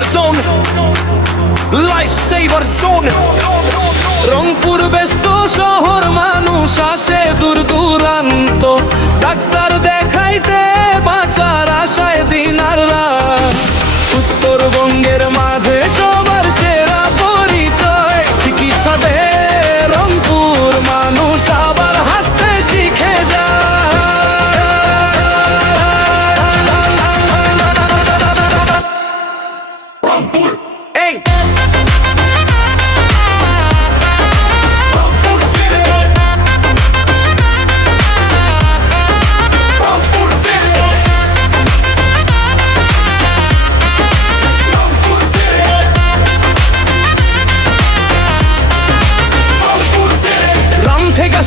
সেভার zone, life saver zone. Rangpur ব্যস্ত শহর, মানুষ আসে দূর দূরান্ত, ডাক্তার দেখাইতে বাঁচার আশায় দিন আর রাত। উত্তরবঙ্গের মাঝে সবার সেরা পরিচয়, চিকিৎসা দেয় রংপুর, মানুষ আবার হাসতে শিখে যায়। রংপুর এই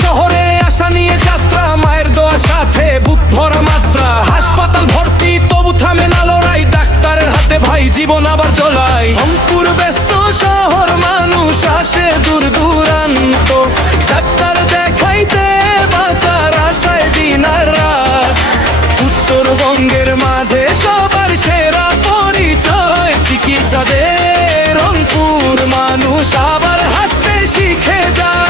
শহরে আসা নিয়ে যাত্রা, মায়ের দোয়া সাথে বুক ভরা মাত্রা। হাসপাতাল ভর্তি তবু থামে না লড়াই, ডাক্তারের হাতে ভাই জীবন আবার চলাই। রংপুর ব্যস্ত শহর, মানুষ আসে দূর দূরান্ত, ডাক্তার দেখাইতে বাঁচার আশায় দিন আর রাত। উত্তরবঙ্গের মাঝে সবার সেরা পরিচয়, চিকিৎসা দেয় রংপুর, মানুষ আবার হাসতে শিখে যায়।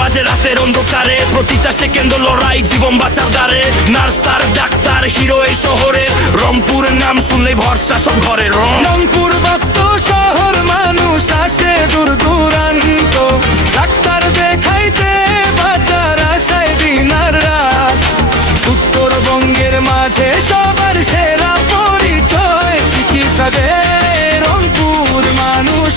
বাজে রাতের অন্ধকারে, প্রতিটা সেকেন্ড লড়াই জীবন বাঁচার দ্বারে। নার্স আর ডাক্তার হিরো এই শহরে, রংপুরের নাম শুনলেই ভরসা সব ঘরে। রংপুর ব্যস্ত শহর, মানুষ আসে দূর দূরান্ত, ডাক্তার দেখাইতে বাঁচার আশায় দিন আর রাত। উত্তরবঙ্গের মাঝে সবার সেরা পরিচয়, চিকিৎসা দেয় রংপুর, মানুষ